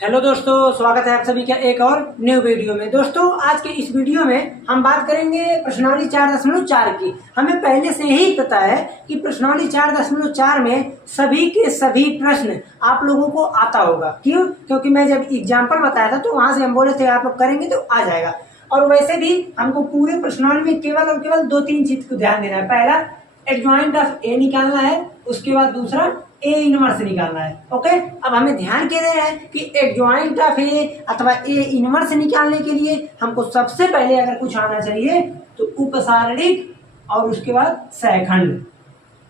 Hello दोस्तों, स्वागत है आप सभी का एक और न्यू वीडियो में। दोस्तों, आज के इस वीडियो में हम बात करेंगे प्रश्नावली 4.4 की। हमें पहले से ही पता है कि प्रश्नावली 4.4 में सभी के सभी प्रश्न आप लोगों को आता होगा। क्यों? क्योंकि मैं जब एग्जाम्पल बताया था तो वहां से हम बोले थे आप लोग करेंगे तो आ जाएगा। और वैसे भी हमको पूरे प्रश्नावली में केवल और केवल 2-3 चीज को ध्यान देना है। पहला, एडजॉइंट ऑफ ए निकालना है, उसके बाद दूसरा ए इनवर्स निकालना है। ओके, अब हमें ध्यान के रहे हैं कि एडजॉइंट ऑफ ए अथवा ए इनवर्स निकालने के लिए हमको सबसे पहले अगर कुछ आना चाहिए तो उपसारणिक और उसके बाद सहखंड,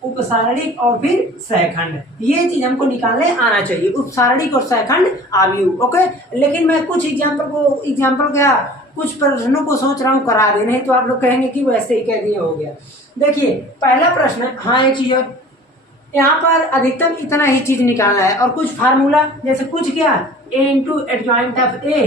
उपसारणिक और फिर सहखंड, ये चीज हमको निकालने आना चाहिए, उपसारणिक और सहखंड आव्यूह। ओके, लेकिन मैं कुछ एग्जाम्पल क्या कुछ प्रश्नों को सोच रहा हूँ करा देने, तो आप लोग कहेंगे कि वैसे ही कह दिए हो गया। देखिए पहला प्रश्न, हाँ एक चीज और, यहाँ पर अधिकतम इतना ही चीज निकालना है और कुछ फार्मूला, जैसे कुछ क्या, a into adjoint of A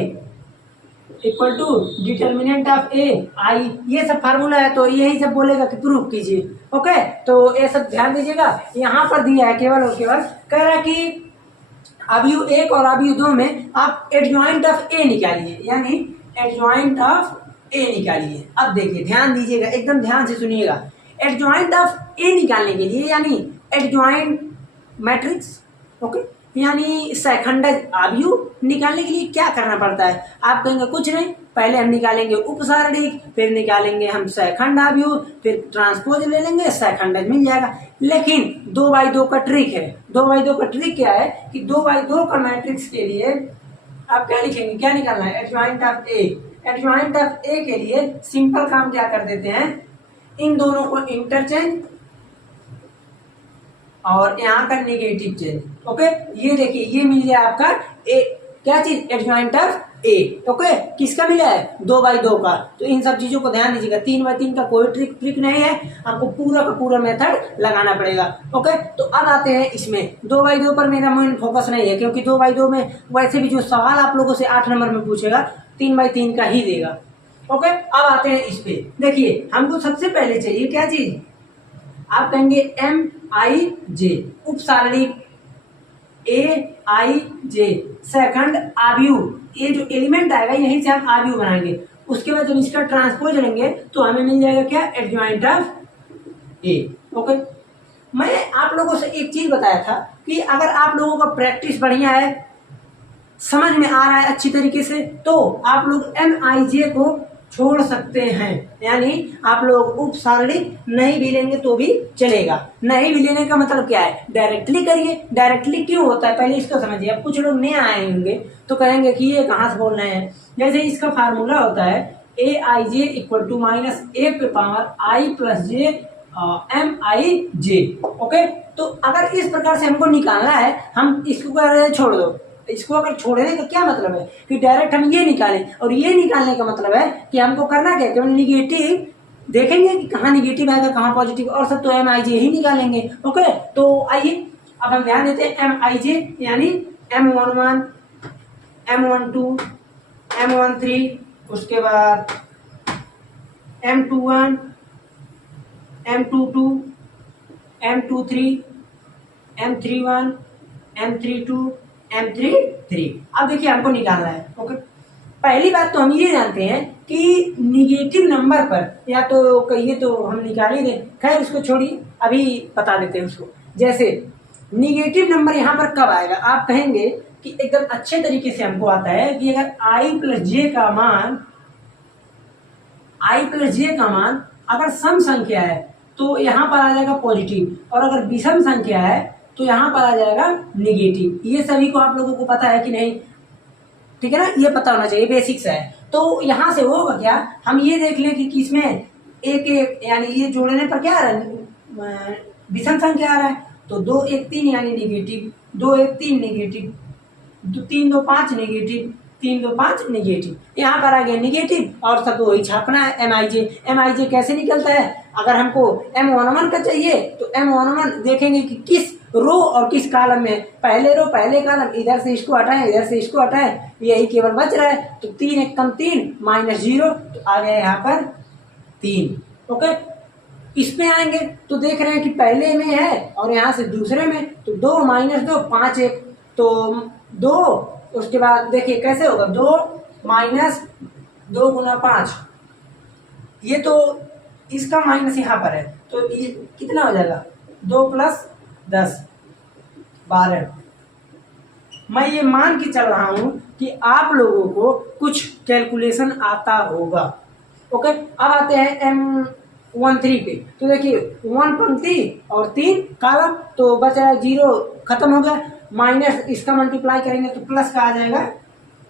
equal to determinant of A I, ये सब फार्मूला है। तो यही सब बोलेगा कि प्रूफ कीजिए। ओके, तो ये सब ध्यान दीजिएगा। यहाँ पर दिया है केवल और केवल कह रहा है कि अवयव 1 और अवयव 2 में आप एडजॉइंट ऑफ ए निकालिए, यानी एडजॉइंट ऑफ ए निकालिए। अब देखिए ध्यान दीजिएगा, एकदम ध्यान से सुनिएगा। एडजॉइंट ऑफ ए निकालने के लिए यानी एडजॉइंट मैट्रिक्स, ओके, यानी सहखंडज आव्यूह निकालने के लिए क्या करना पड़ता है? आप कहेंगे कुछ नहीं, पहले हम निकालेंगे उपसारणिक, फिर निकालेंगे हम सहखंड आव्यूह, फिर ट्रांसपोज ले लेंगे, सहखंडज मिल जाएगा। लेकिन 2x2 का ट्रिक है। 2x2 का ट्रिक क्या है कि 2x2 का मैट्रिक्स के लिए आप क्या लिखेंगे, क्या निकालना है, adjoint of A. Adjoint of A के लिए सिंपल काम क्या कर देते हैं, इन दोनों को इंटरचेंज और यहाँ का नेगेटिव चेंज। ओके, ये देखिए ये मिल गया आपका ए, क्या चीज, एडजॉइंट ऑफ ए। ओके, किसका मिला है, 2x2 का। तो इन सब चीजों को ध्यान दीजिएगा। 3x3 का कोई ट्रिक नहीं है, आपको पूरा का पूरा मेथड लगाना पड़ेगा। ओके, तो अब आते हैं इसमें 2x2 पर मेरा मेन फोकस नहीं है, क्योंकि 2x2 में वैसे भी जो सवाल आप लोगों से 8 नंबर में पूछेगा 3x3 का ही देगा। ओके, अब आते हैं इस पे। देखिए हमको सबसे पहले चाहिए क्या चीज, आप कहेंगे एम आई जे, उपसारणिक ए आई जे, सेकंड आव्यूह, ये जो एलिमेंट आएगा यहीं से हम आव्यूह बनाएंगे। उसके बाद जब इसका ट्रांसपोज लेंगे तो हमें मिल जाएगा क्या, एडजॉइंट ऑफ ए। ओके, मैं आप लोगों से एक चीज बताया था कि अगर आप लोगों का प्रैक्टिस बढ़िया है, समझ में आ रहा है अच्छी तरीके से, तो आप लोग एम आई जे को छोड़ सकते हैं, यानी आप लोग उपसारणिक नहीं भी लेंगे तो भी चलेगा। नहीं भी लेने का मतलब क्या है, डायरेक्टली करिए। डायरेक्टली क्यों होता है पहले इसको समझिए। अब कुछ लोग नए आए होंगे तो कहेंगे कि ये कहाँ से बोल रहे हैं। जैसे इसका फार्मूला होता है ए आई जे इक्वल टू माइनस ए पे पावर आई प्लस जे एम आई जे। ओके, तो अगर इस प्रकार से हमको निकालना है, हम इसको छोड़ दो। इसको अगर छोड़ने का क्या मतलब है कि डायरेक्ट हम ये निकालें, और ये निकालने का मतलब है कि हमको करना क्या, केवल निगेटिव देखेंगे कि कहाँ निगेटिव आएगा कहाँ पॉजिटिव, और सब तो एम आई जे ही निकालेंगे। ओके, तो आइए अब हम ध्यान देते हैं एम आई जे, यानी M11, M12, M13, उसके बाद M21, M22, M23, M31, M32, M33। अब देखिए हमको निकालना है। ओके, पहली बात तो हम ये जानते हैं कि निगेटिव नंबर पर, या तो कहिए तो हम निकाल ही दें, खैर उसको छोड़िए, अभी बता देते हैं उसको। जैसे निगेटिव नंबर यहाँ पर कब आएगा, आप कहेंगे कि एकदम अच्छे तरीके से हमको आता है कि अगर i प्लस जे का मान अगर सम संख्या है तो यहाँ पर आ जाएगा पॉजिटिव, और अगर विषम संख्या है तो यहाँ पर आ जाएगा निगेटिव। ये सभी को आप लोगों को पता है कि नहीं, ठीक है ना, ये पता होना चाहिए, बेसिक्स है। तो यहाँ से होगा क्या, हम ये देख लें कि किसमें एक एक, यानी ये जोड़ने पर क्या आ रहा है, विषम संख्या आ रहा है। तो 2 1 3 यानी निगेटिव, 2 1 3 निगेटिव, 3 2 5 निगेटिव, 3 2 5 निगेटिव, यहाँ पर आ गया निगेटिव, और सब वही छापना है एम आई जे। एम आई जे कैसे निकलता है, अगर हमको M11 का चाहिए तो M11 देखेंगे कि किस रो और किस कॉलम में, पहले रो पहले कॉलम, इधर से इसको हटाएं इधर से इसको हटाएं, यही केवल बच रहा है। तो 3 1 कम 3 माइनस 0, तो आ गया यहाँ पर 3। ओके, इसमें आएंगे तो देख रहे हैं कि पहले में है और यहाँ से दूसरे में, तो 2 माइनस 2 5 1, तो 2 उसके बाद देखिए कैसे होगा, 2 माइनस 2 गुना 5, ये तो इसका माइनस यहाँ पर है तो ये कितना हो जाएगा, 2 प्लस 10 12। मैं ये मान के चल रहा हूं कि आप लोगों को कुछ कैलकुलेशन आता होगा। ओके, अब आते हैं M13 पे। तो देखिए 1 पंक्ति और 3 कॉलम, तो बचा 0 खत्म हो गया, माइनस इसका मल्टीप्लाई करेंगे तो प्लस का आ जाएगा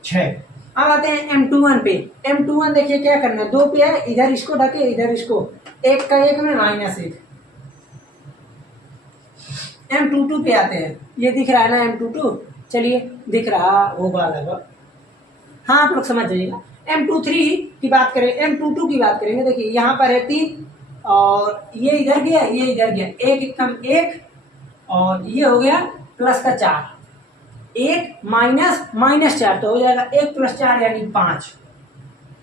6। अब आते हैं M21 पे। M21 देखिए क्या करना है, 2 पे है, इधर इसको ढके इधर इसको, 1 का 1 में -1। M22 पे आते हैं, ये दिख रहा है ना M22, चलिए दिख रहा होगा लगभग, हाँ आप लोग समझ जाइएगा। M23 की बात करें, M22 की बात करेंगे, देखिए यहाँ पर है 3 और ये इधर गया ये इधर गया, 1 कम 1 और ये हो गया प्लस का 4, 1 माइनस -4 तो हो जाएगा 1 + 4 यानी 5।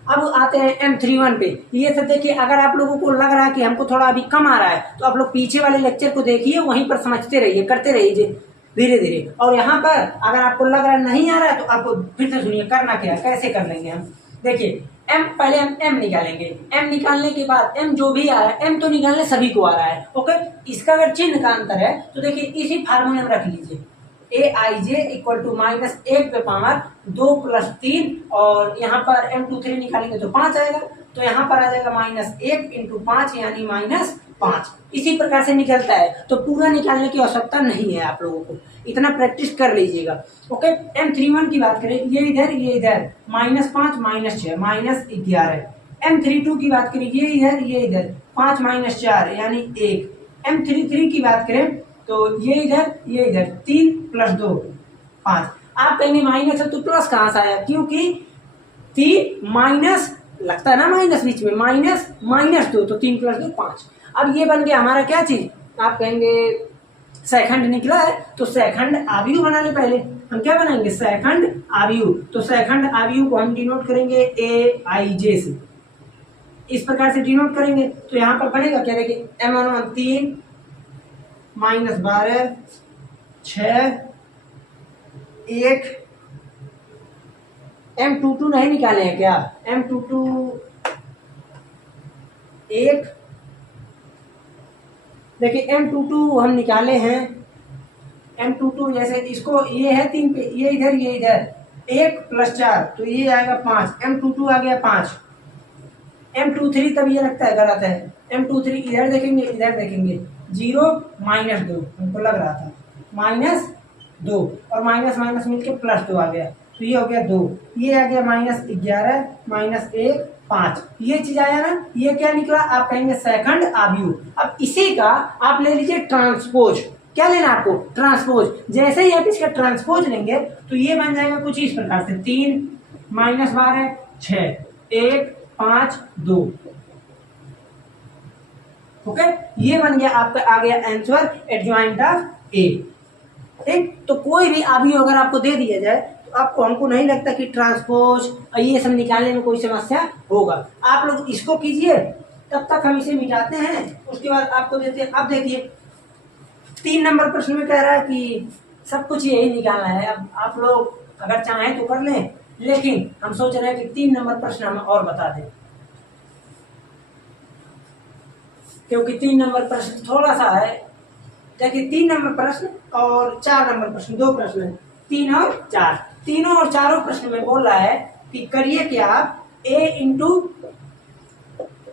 अब आते हैं M31 पे। ये सब देखिए, अगर आप लोगों को लग रहा है कि हमको थोड़ा अभी कम आ रहा है तो आप लोग पीछे वाले लेक्चर को देखिए, वहीं पर समझते रहिए, करते रहिए धीरे धीरे। और यहाँ पर अगर आपको लग रहा है नहीं आ रहा है तो आपको फिर से सुनिए करना क्या है, कैसे कर लेंगे हम। देखिए पहले हम M निकालेंगे, M निकालने के बाद M जो भी आ रहा है, M तो निकालने सभी को आ रहा है। ओके, इसका अगर चिन्ह का अंतर है तो देखिए इसी फार्मूले में रख लीजिए, aij = -1 पे पावर 2 + 3 और यहाँ पर M23 निकालेंगे तो 5 आएगा, तो यहाँ पर आ जाएगा -1 × 5 यानी -5। इसी प्रकार से निकलता है, तो पूरा निकालने की आवश्यकता नहीं है, आप लोगों को इतना प्रैक्टिस कर लीजिएगा। ओके, M31 की बात करें, ये इधर -5 -6 -11। M32 की बात करें, ये इधर 5 - 4 यानी 1। M33 की बात करें तो ये इधर 3 + 2 5। आप कहेंगे माइनस है तो प्लस कहाँ से आया, क्योंकि 3 माइनस लगता है ना, माइनस बीच में, -2 तो 3 + 2 5। अब ये बन गया हमारा क्या चीज, आप कहेंगे सेकंड निकला है तो सेकंड आव्यूह बना ले। पहले हम क्या बनाएंगे, सेकंड आव्यूह। तो सेकंड आव्यूह को हम डिनोट करेंगे aij से, इस प्रकार से डिनोट करेंगे तो यहाँ पर बनेगा क्या, देखिए M11 3 -12 6 1। M22 नहीं निकाले हैं क्या, M22 1, देखिए M22 हम निकाले हैं, M22 जैसे इसको, ये है 3 पे, ये इधर 1 + 4 तो ये आएगा 5, M22 आ गया 5। M23 तब ये लगता है गलत है, M23 इधर देखेंगे 0 - 2, हमको लग रहा था -2 और माइनस मिलके +2 आ गया, तो ये हो गया 2, ये आ गया -11 -1 5। ये चीज आया ना, ये क्या निकला, आप कहेंगे सेकंड आव्यूह। अब इसी का आप ले लीजिए ट्रांसपोज। क्या लेना आपको, ट्रांसपोज। जैसे ही आप इसका ट्रांसपोज लेंगे तो ये बन जाएगा कुछ इस प्रकार से, 3 -12 6 1 5 2। ओके, ये बन गया आपका, आ गया आंसर एडजॉइंट ऑफ ए। ठीक, तो कोई भी आव्यूह अगर आपको दे दिया जाए तो आपको, हमको नहीं लगता कि ट्रांसपोज और ये सब निकालने में कोई समस्या होगा। आप लोग इसको कीजिए, तब तक हम इसे मिटाते हैं, उसके बाद आपको देते हैं। अब देखिए 3 नंबर प्रश्न में कह रहा है कि सब कुछ यही निकालना है। अब आप लोग अगर चाहें तो कर लें, लेकिन हम सोच रहे हैं कि 3 नंबर प्रश्न हम और बता दें, क्योंकि 3 नंबर प्रश्न थोड़ा सा है। देखिए 3 नंबर प्रश्न और 4 नंबर प्रश्न, 2 प्रश्न है, 3 और 4। तीनों और चारों प्रश्न में बोल रहा है कि करिए क्या, a ×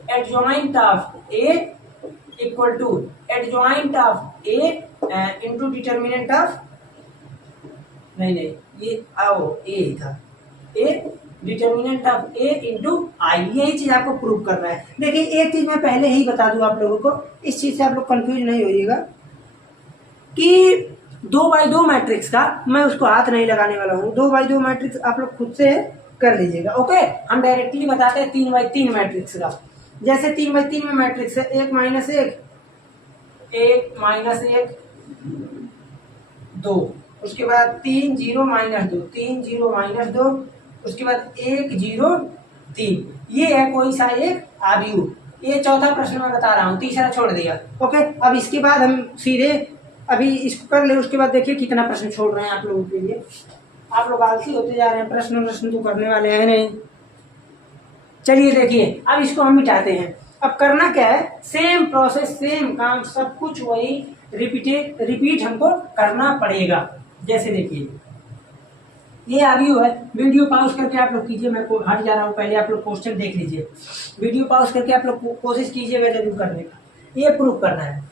adjoint of a = adjoint of a × determinant of, नहीं ये आओ a था, a determinant of a × i। यही चीज आपको प्रूव करना है। देखिए एक चीज मैं पहले ही बता दूं आप लोगों को, इस चीज से आप लोग कंफ्यूज नहीं होइएगा कि 2x2 मैट्रिक्स का मैं उसको हाथ नहीं लगाने वाला हूँ। 2x2 मैट्रिक्स आप लोग खुद से कर लीजिएगा। ओके, हम डायरेक्टली बताते हैं 3x3 मैट्रिक्स का। जैसे 3x3 में मैट्रिक्स है 1 - 1 1 - 1 2, उसके बाद 3 0 - 2 3 0 - 2, उसके बाद 1 0 3। ये है कोई सा एक आव्यूह। ये चौथा प्रश्न मैं बता रहा हूँ, तीसरा छोड़ दिया। ओके, अब इसके बाद हम सीधे अभी इसको कर ले, उसके बाद देखिए कितना प्रश्न छोड़ रहे हैं आप लोगों के लिए। आप लोग आलसी होते जा रहे हैं, प्रश्न तो करने वाले हैं नहीं। चलिए देखिए, अब इसको हम मिटाते हैं। अब करना क्या है, सेम प्रोसेस, सेम काम, सब कुछ वही रिपीट हमको करना पड़ेगा। जैसे देखिए ये अवयव है, वीडियो पॉज करके आप लोग कीजिए, मैं हट जा रहा हूँ, पहले आप लोग क्वेश्चन देख लीजिए। वीडियो पॉज करके आप लोग कोशिश कीजिएगा जरूर करने का। ये प्रूव करना है।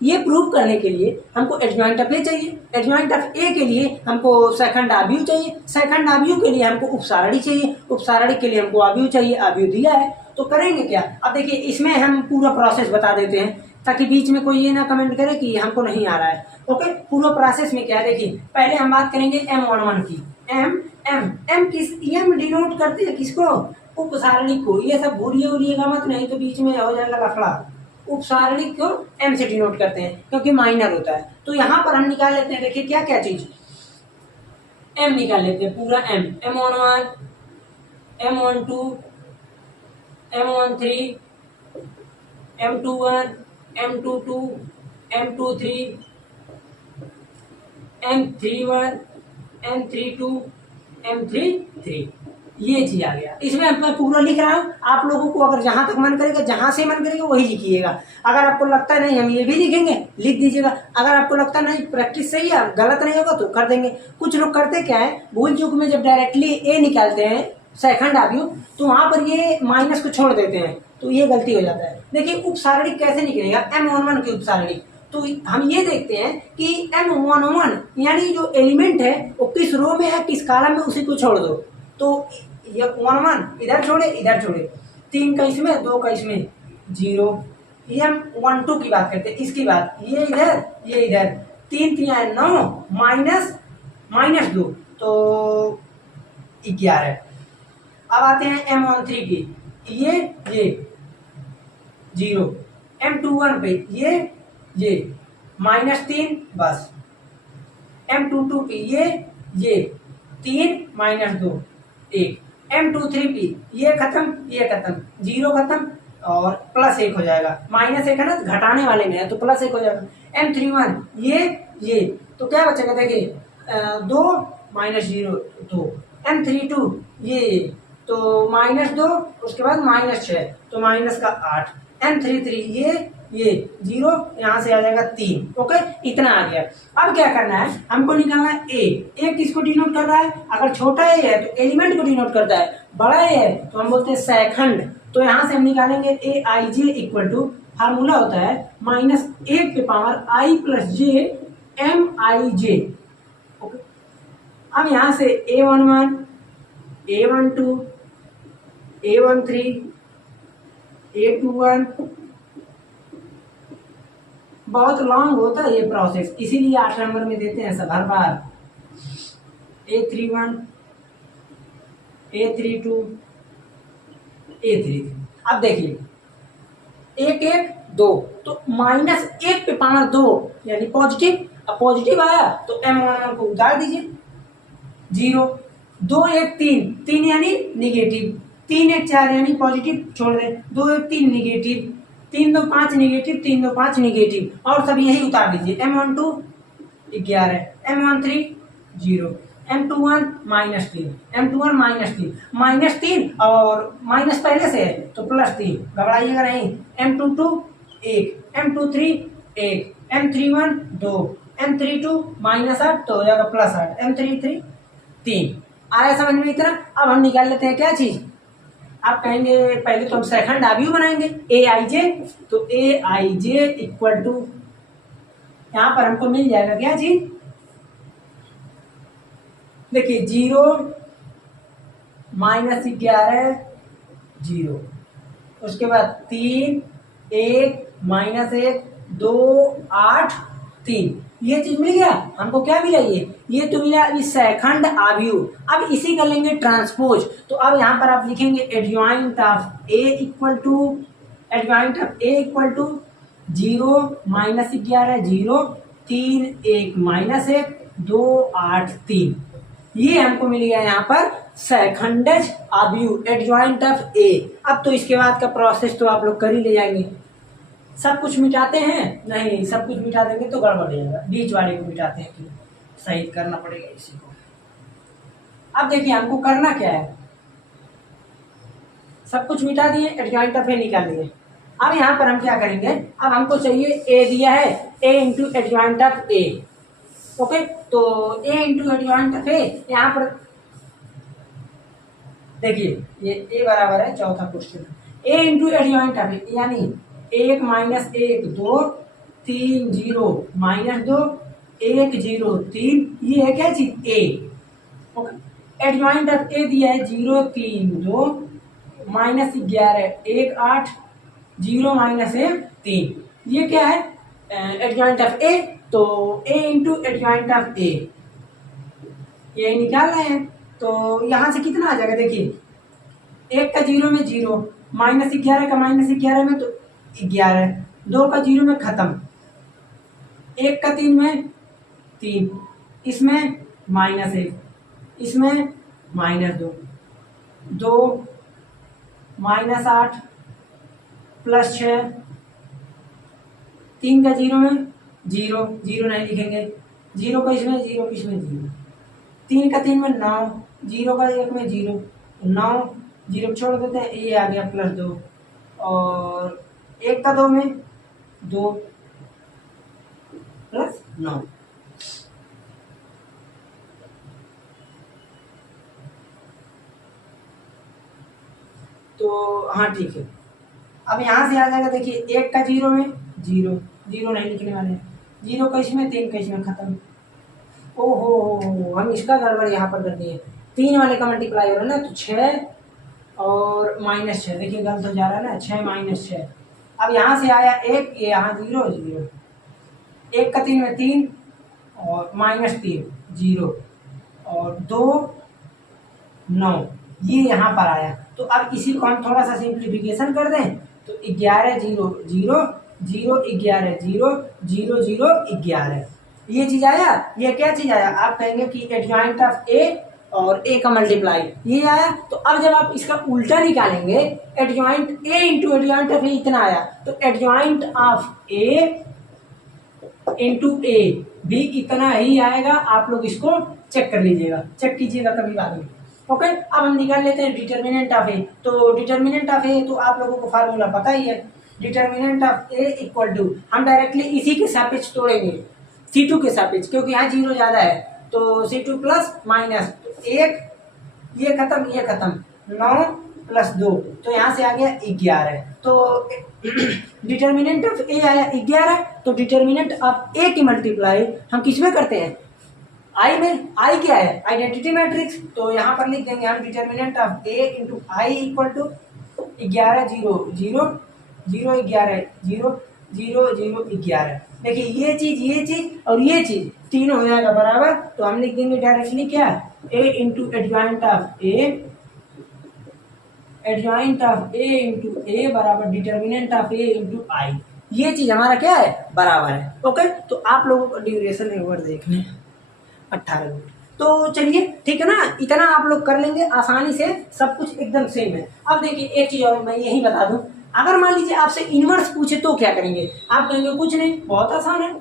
ये प्रूव करने के लिए हमको एडजॉइंट ऑफ ए चाहिए, एडजॉइंट ऑफ ए के लिए हमको सेकंड अवयव चाहिए, सेकंड अवयव के लिए हमको उपसारणी चाहिए, उपसारणी के लिए हमको अवयव चाहिए, अवयव दिया है। तो करेंगे क्या, अब देखिए इसमें हम पूरा प्रोसेस बता देते हैं ताकि बीच में कोई ये ना कमेंट करे कि हमको नहीं आ रहा है। ओके, पूरा प्रोसेस में क्या है देखिए, पहले हम बात करेंगे M11 की। एम डिनोट करते हैं किसको, उपसारणी को। ये सब भूलिएगा मत, नहीं तो बीच में हो जाएगा लफड़ा। उपसारणी को एम से डिनोट करते हैं क्योंकि माइनर होता है। तो यहाँ पर हम निकाल लेते हैं, देखिए क्या क्या चीज, एम निकाल लेते हैं पूरा M11, M12, M13, M21, M22, M23, M31, M32, M33, ये चीज आ गया। इसमें मैं पूरा लिख रहा हूँ, आप लोगों को अगर जहां तक मन करेगा, जहां से मन करेगा वही लिखिएगा। अगर आपको लगता नहीं हम ये भी लिखेंगे, लिख दीजिएगा। अगर आपको लगता नहीं प्रैक्टिस सही है, गलत नहीं होगा तो कर देंगे। कुछ लोग करते क्या है, भूल चूक में जब डायरेक्टली ए निकालते हैं सेकंड अवयव, तो वहां पर ये माइनस को छोड़ देते हैं, तो ये गलती हो जाता है। देखिए उपसारणी कैसे निकलेगा, M11 की उपसारणी। तो हम ये देखते हैं कि M11 यानी जो एलिमेंट है वो किस रो में है, किस कॉलम में, उसी को छोड़ दो। तो ये 11 इधर छोड़े, इधर छोड़े, 3 का इसमें, 2 का इसमें, 0। ये हम 12 की बात करते हैं, इसकी बात, ये इधर, ये इधर, 3 3 है 9, -2, तो 11। अब आते हैं M13 की, ये 0, M21 पे ये -3, बस। M22 पे ये 3 -2, 1। M23 पे ये खत्म, 0 खत्म और +1 हो जाएगा। -1 है ना, घटाने वाले में है तो +1 हो जाएगा। M31 ये तो क्या बचेगा देखिए, 2 -0, 2। M32 ये तो -2, उसके बाद -6 तो -8। M33 ये 0, यहाँ से आ जाएगा 3। ओके, इतना आ गया। अब क्या करना है, हमको निकालना है ए किसको डिनोट कर रहा है, अगर छोटा ए है तो एलिमेंट को डिनोट करता है, बड़ा ए है तो हम बोलते हैं सेकंड। तो यहाँ से हम निकालेंगे AIJ इक्वल टू, फार्मूला होता है -1 के power I + J MIJ। Okay, अब यहाँ से A11, A12, A13, A21, बहुत लॉन्ग होता है ये प्रोसेस, इसीलिए 8 नंबर में देते हैं सब हर बार। A31, A32, A33। अब देखिए 1 1 2, तो -1 पे पावर 2 यानी पॉजिटिव। अब पॉजिटिव आया तो M11 को उतार दीजिए, 0। 2 1 3 यानी निगेटिव, 3 1 4 यानी पॉजिटिव छोड़ दें, 2 1 3 निगेटिव, 3 2 5 निगेटिव, 3 2 5 निगेटिव, और सब यही उतार दीजिए। M12 11, M13 0, M21 -3, M21 -3 और माइनस पहले से है तो +3, घबराइएगा नहीं। M22 1, M23 1, M31 2, M32 -8 तो हो जाएगा +8, M33 3। आया समझ में इतना। अब हम निकाल लेते हैं क्या चीज, आप कहेंगे पहले तो हम सेकंड अवयव बनाएंगे AIJ। तो AIJ इक्वल टू, यहां पर हमको मिल जाएगा क्या चीज, देखिए 0 -11 0, उसके बाद 3 1 -1 2 8 3, ये चीज मिल गया हमको। क्या मिला, ये तो मिला इस सेकंड अवयव। अब इसी का लेंगे ट्रांसपोज। तो अब यहाँ पर आप लिखेंगे adjoint of A equal to 0 -11 0, 3 1 -1 2 8 3, ये हमको मिल गया यहाँ पर सेकंडेज अवयव, एडजॉइंट ऑफ ए। अब तो इसके बाद का प्रोसेस तो आप लोग कर ही ले जाएंगे। सब कुछ मिटाते हैं, नहीं सब कुछ मिटा देंगे तो गड़बड़ हो जाएगा, बीच वाले को मिटाते हैं, सही करना पड़ेगा इसी को। अब देखिए हमको करना क्या है, सब कुछ मिटा दिए, एडजॉइंट ऑफ ए निकाल दिए। अब यहाँ पर हम क्या करेंगे, अब हमको चाहिए ए दिया है, A into adjoint of A. Okay, तो A into adjoint of A, यहाँ पर देखिए ये ए बराबर है चौथा question, A into adjoint of A यानी 1 माइनस 1 2 3 0 माइनस 2 1 0 3, ये है क्या चीज ए। ओके, एडजॉइंट ऑफ ए दिया है 0 3 2 माइनस 11 1 8 0 माइनस 1 3, ये क्या है एडजॉइंट ऑफ ए। तो ए इंटू एडजॉइंट ऑफ ए ये निकाल रहे हैं, तो यहां से कितना आ जाएगा, देखिए 1 का 0 में 0, माइनस 11 का माइनस 11 में तो 11, 2 का 0 में खत्म, 1 का 3 में 3, इसमें माइनस 1, इसमें माइनस 2, 2 माइनस 8 प्लस 6, 3 का 0 में 0, 0 नहीं लिखेंगे, 0 का इसमें 0 इसमें 0, 3 का 3 में 9, 0 का 1 में 0, 9 0 छोड़ देते हैं, ये आ गया प्लस 2, और 1 का 2 में 2 प्लस 9। तो हाँ ठीक है, अब यहाँ से आ जाएगा, देखिए 1 का 0 में 0, 0 नहीं लिखने वाले, 0 का इसमें 3 का इसमें खत्म। ओहो, हम इसका गड़बड़ यहाँ पर कर दिए, 3 वाले का मल्टीप्लाई हो रहा है ना, तो 6 और माइनस 6, देखिए गलत हो जा रहा है ना, 6 माइनस 6। अब यहाँ से आया 1, ये यहाँ 0 0, 1 का 3 में 3 और माइनस 3 0 और 2 9, ये यहाँ पर आया। तो अब इसी को हम थोड़ा सा सिंप्लीफिकेशन कर दें, तो 11 0 0 0 11 0 0 0 11, ये चीज आया। ये क्या चीज आया, आप कहेंगे कि एडजॉइंट ऑफ ए और ए का मल्टीप्लाई, ये आया। तो अब जब आप इसका उल्टा निकालेंगे, adjoint A into adjoint of A इतना आया, तो adjoint of A into A भी इतना ही आएगा। आप लोग इसको चेक कर लीजिएगा, चेक कीजिएगा कभी बाद में। ओके, अब हम निकाल लेते हैं डिटर्मिनेंट ऑफ ए। तो डिटर्मिनेंट ऑफ ए तो आप लोगों को फार्मूला पता ही है, determinant of A equal to, हम डायरेक्टली इसी के सापेक्ष तोड़ेंगे, C2 के सापेक्ष, क्योंकि यहाँ 0 ज्यादा है, तो C2 प्लस माइनस 1, ये खत्म ये खत्म, 9 प्लस 2, तो यहाँ से आ गया 11। तो डिटर्मिनेंट ऑफ ए आया 11, तो डिटर्मिनेंट ऑफ ए की मल्टीप्लाई हम किस में करते हैं, आई में। आई क्या है, आइडेंटिटी मैट्रिक्स, तो यहाँ पर लिख देंगे हम determinant of A into I equal to 11 0 0 0 11 0 0 0 11। देखिए ये चीज और ये चीज तीनों हो जाएगा बराबर, तो हम लिख देंगे डायरेक्टली क्या, A into adjoint of A, adjoint of A into A बराबर determinant of A into I. ये चीज हमारा क्या है, बराबर है। ओके, तो आप लोगों को ड्यूरेशन एक बार देख लें, 18 मिनट। तो चलिए ठीक है ना, इतना आप लोग कर लेंगे आसानी से, सब कुछ एकदम सेम है। अब देखिए एक चीज और मैं यही बता दूं, अगर मान लीजिए आपसे इनवर्स पूछे तो क्या करेंगे, आप कहेंगे कुछ नहीं, बहुत आसान है,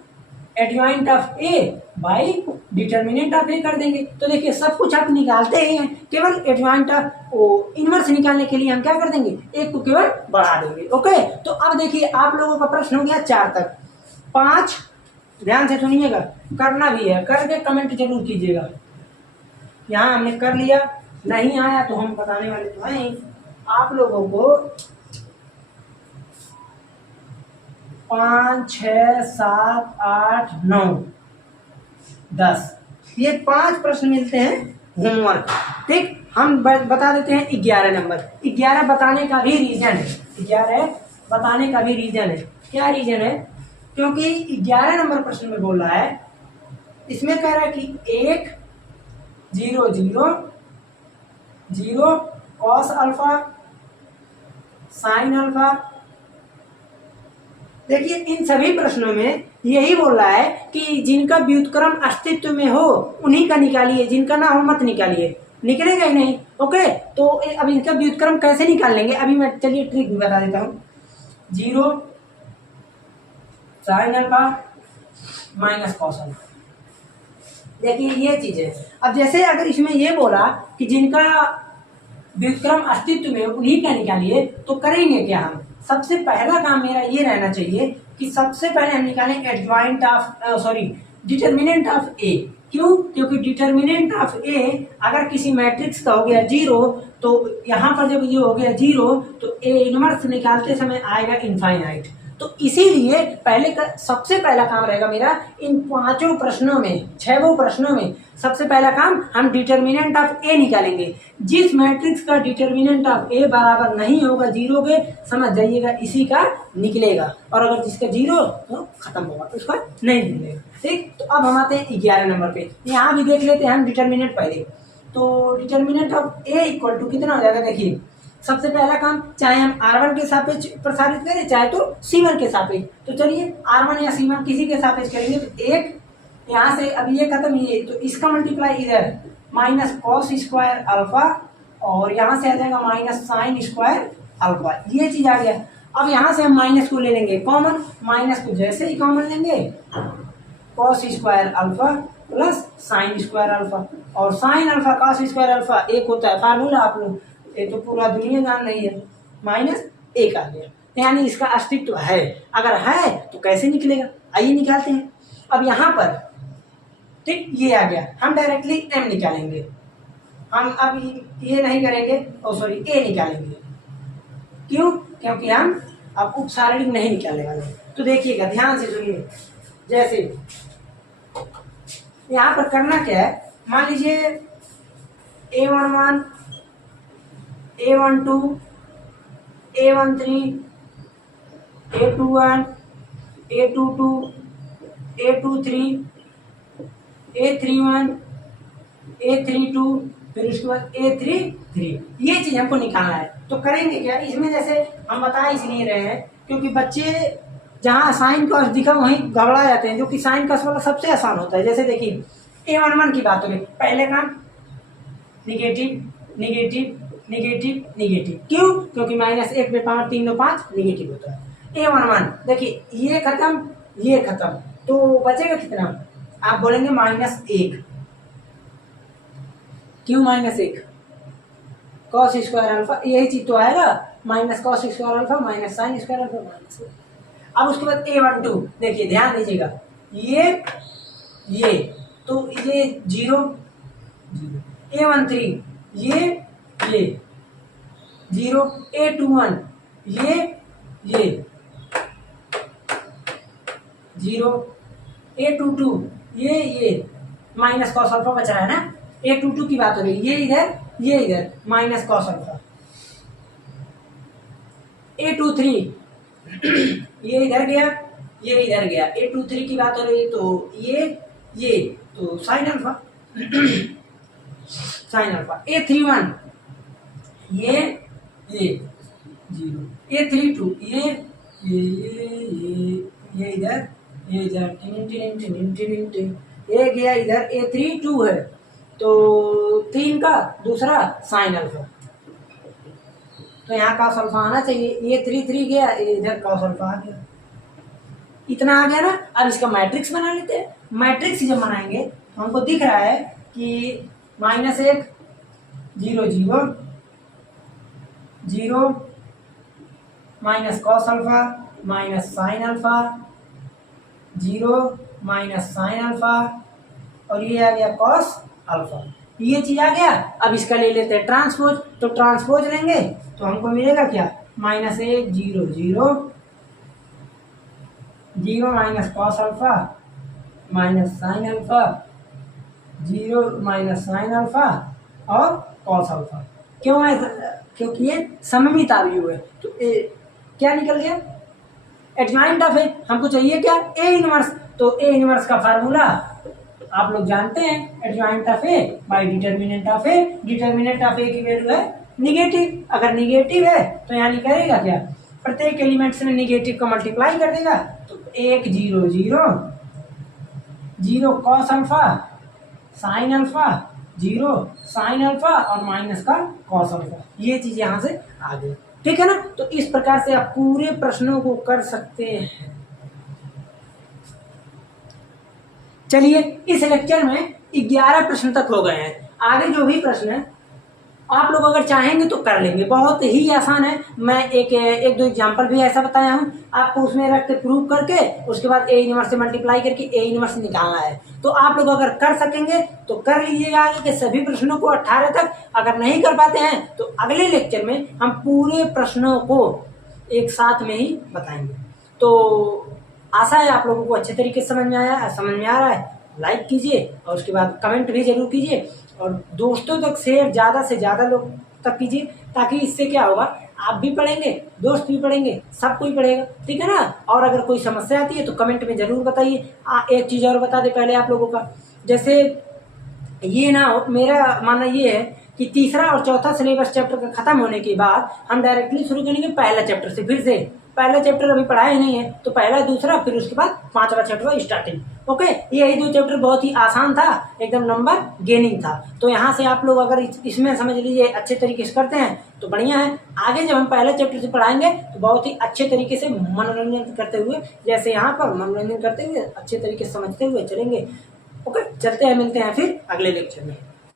adjoint of A by determinant of A कर देंगे। तो देखिए सब कुछ आप निकालते ही हैं, केवल एडजॉइंट ऑफ इनवर्स निकालने के लिए हम क्या कर देंगे, एक को केवल बढ़ा देंगे। ओके, तो अब देखिए आप लोगों का प्रश्न हो गया 4 तक, 5 ध्यान से सुनिएगा, करना भी है, करके कमेंट जरूर कीजिएगा। यहाँ हमने कर लिया, नहीं आया तो हम बताने वाले तो हैं आप लोगों को। 5 6 7 8 9 10, ये 5 प्रश्न मिलते हैं होमवर्क। ठीक, हम बता देते हैं 11 नंबर। 11 बताने का भी रीजन है, 11 बताने का भी रीजन है। क्या रीजन है, क्योंकि 11 नंबर प्रश्न में बोल रहा है, इसमें कह रहा है कि 1 0 0 0 कॉस अल्फा साइन अल्फा। देखिए इन सभी प्रश्नों में यही बोल रहा है कि जिनका व्युत्क्रम अस्तित्व में हो उन्हीं का निकालिए, जिनका ना हो मत निकालिए, निकलेगा ही नहीं। ओके, तो अब इनका व्युत्क्रम कैसे निकाल लेंगे, अभी मैं चलिए ट्रिक भी बता देता हूँ। 0 sine alpha minus cos alpha, देखिए ये चीज है। अब जैसे अगर इसमें ये बोला कि जिनका व्युत्क्रम अस्तित्व में उन्हीं का निकालिए, तो करेंगे क्या हम? सबसे पहला काम मेरा ये रहना चाहिए कि सबसे पहले हम निकालें एडजॉइंट ऑफ डिटर्मिनेंट ऑफ ए। क्यों? क्योंकि डिटर्मिनेंट ऑफ ए अगर किसी मैट्रिक्स का हो गया 0, तो यहाँ पर जब ये हो गया 0 तो ए इनवर्स निकालते समय आएगा इनफाइनाइट। तो इसीलिए सबसे पहला काम रहेगा मेरा इन 5 प्रश्नों में, 6 प्रश्नों में सबसे पहला काम हम डिटर्मिनेंट ऑफ ए निकालेंगे। जिस मैट्रिक्स का डिटर्मिनेंट ऑफ ए बराबर नहीं होगा 0 के, समझ जाइएगा इसी का निकलेगा, और अगर जिसका 0 तो खत्म होगा, उसका नहीं निकलेगा। ठीक, तो अब हम आते हैं 11 नंबर पे। यहाँ भी देख लेते हैं हम डिटर्मिनेंट पहले। तो determinant of A equal to कितना हो जाएगा? देखिए सबसे पहला काम, चाहे हम R1 के सापेक्ष प्रसारित करें चाहे तो C1 के सापेक्ष, तो चलिए R1 या C1 किसी के सापेक्ष करेंगे। तो एक यहाँ से अब ये खत्म, ये तो इसका मल्टीप्लाई इधर माइनस कॉस स्क्वायर अल्फा, और यहाँ से आ जाएगा माइनस साइन स्क्वायर अल्फा। ये चीज आ गया। अब यहाँ से हम माइनस को ले लेंगे कॉमन, माइनस को जैसे ही कॉमन लेंगे cos square alpha plus sine square alpha, और sine alpha cos square alpha एक होता है फार्मूला, आप लोग ये तो पूरा दुनिया जान रही है, माइनस 1 आ गया, यानी इसका अस्तित्व है। अगर है तो कैसे निकलेगा, आइए निकालते हैं। अब यहाँ पर ठीक ये आ गया, हम डायरेक्टली m निकालेंगे, हम अब ये नहीं करेंगे, a निकालेंगे। क्यों? क्योंकि हम अब उपसारणिक नहीं निकालने वाले। तो देखिएगा ध्यान से सुनिए, जैसे यहाँ पर करना क्या है, मान लीजिए A11, A12, A13, A21, A22, A23, A31, A32, फिर उसके बाद A33, ये चीज हमको निकालना है। तो करेंगे क्या इसमें? जैसे हम बता इसलिए रहे हैं क्योंकि बच्चे जहाँ साइन कॉस दिखा वहीं घबरा जाते हैं, जो कि साइन कॉस वाला सबसे आसान होता है। जैसे देखिए A11 की बात हो गई, पहले काम निगेटिव निगेटिव निगेटिव निगेटिव। क्यों? क्योंकि -1 पे पावर 3 2 5 निगेटिव होता है। A11 देखिए ये खत्म ये खत्म, तो बचेगा कितना? आप बोलेंगे -1। क्यों -1? कॉस स्क्वायर अल्फा, यही चीज तो आएगा, minus cos square alpha minus sign square alpha minus. अब उसके बाद A12 देखिए ध्यान दीजिएगा, ये तो ये 0 A13 ये 0 A21 ये 0 A22 ये माइनस कॉस अल्फा बच रहा है ना, A22 की बात हो रही है, ये इधर माइनस कॉस अल्फा। A23 ये इधर गया ये इधर गया, A23 की बात हो रही है, तो ये तो sine alpha sine alpha. A31 ये 0 A32 ये इधर ये गया इधर। A32 है तो 3 का दूसरा साइन अल्फा, तो यहाँ कॉस अल्फा आना चाहिए। ये 3 गया, इधर कॉस अल्फा आ गया, इतना आ गया ना। अब इसका मैट्रिक्स बना लेते हैं। मैट्रिक्स जब बनाएंगे तो हमको दिख रहा है कि -1 0 0 0 minus cos alpha minus sine alpha 0 minus sine alpha, और ये आ गया कॉस अल्फा। ये चीज आ गया। अब इसका ले लेते हैं ट्रांसपोज, तो ट्रांसपोज लेंगे तो हमको मिलेगा क्या? -1 0 0 0 minus cos alpha minus sine alpha 0 minus sine alpha और कॉस अल्फा। क्यों है? क्योंकि ये सममित अवयव है। तो क्या निकल गया? Adjoint of A. हमको चाहिए क्या? A inverse. तो ए इनवर्स का फार्मूला आप लोग जानते हैं, adjoint of A by determinant of A. Determinant of A की वैल्यू है निगेटिव। अगर निगेटिव है तो यानी करेगा क्या? प्रत्येक एलिमेंट से निगेटिव को मल्टीप्लाई कर देगा। तो 1 0 0 0 cos alpha sine alpha 0 sine alpha और माइनस का कॉस अल्फा। ये चीज यहां से आ गई, ठीक है ना। तो इस प्रकार से आप पूरे प्रश्नों को कर सकते हैं। चलिए इस लेक्चर में 11 प्रश्न तक हो गए हैं। आगे जो भी प्रश्न है आप लोग अगर चाहेंगे तो कर लेंगे, बहुत ही आसान है। मैं एक दो एग्जांपल भी ऐसा बताया हूँ आपको, उसमें रख के प्रूव करके उसके बाद ए इनवर्स से मल्टीप्लाई करके ए इनवर्स निकालना है। तो आप लोग अगर कर सकेंगे तो कर लीजिएगा आगे के सभी प्रश्नों को 18 तक। अगर नहीं कर पाते हैं तो अगले लेक्चर में हम पूरे प्रश्नों को एक साथ में ही बताएंगे। तो आशा है आप लोगों को अच्छे तरीके से समझ में आ रहा है। लाइक कीजिए और उसके बाद कमेंट भी जरूर कीजिए और दोस्तों तक शेयर ज़्यादा से ज़्यादा लोग तक कीजिए, ताकि इससे क्या होगा, आप भी पढ़ेंगे, दोस्त भी पढ़ेंगे, सब कोई पढ़ेगा, ठीक है ना। और अगर कोई समस्या आती है तो कमेंट में ज़रूर बताइए। एक चीज़ और बता दे पहले आप लोगों का, जैसे ये ना मेरा मानना ये है कि तीसरा और चौथा सिलेबस चैप्टर का खत्म होने के बाद हम डायरेक्टली शुरू करेंगे पहला चैप्टर से। फिर से पहला चैप्टर अभी पढ़ा ही नहीं है तो पहला दूसरा फिर उसके बाद 5वां चैप्टर स्टार्टिंग। ओके, यही 2 चैप्टर बहुत ही आसान था, एकदम नंबर गेनिंग था। तो यहाँ से आप लोग अगर इसमें समझ लीजिए अच्छे तरीके से करते हैं तो बढ़िया है। आगे जब हम पहला चैप्टर से पढ़ाएंगे तो बहुत ही अच्छे तरीके से मनोरंजन करते हुए, जैसे यहाँ पर मनोरंजन करते हुए अच्छे तरीके से समझते हुए चलेंगे। ओके, चलते हैं, मिलते हैं फिर अगले लेक्चर में।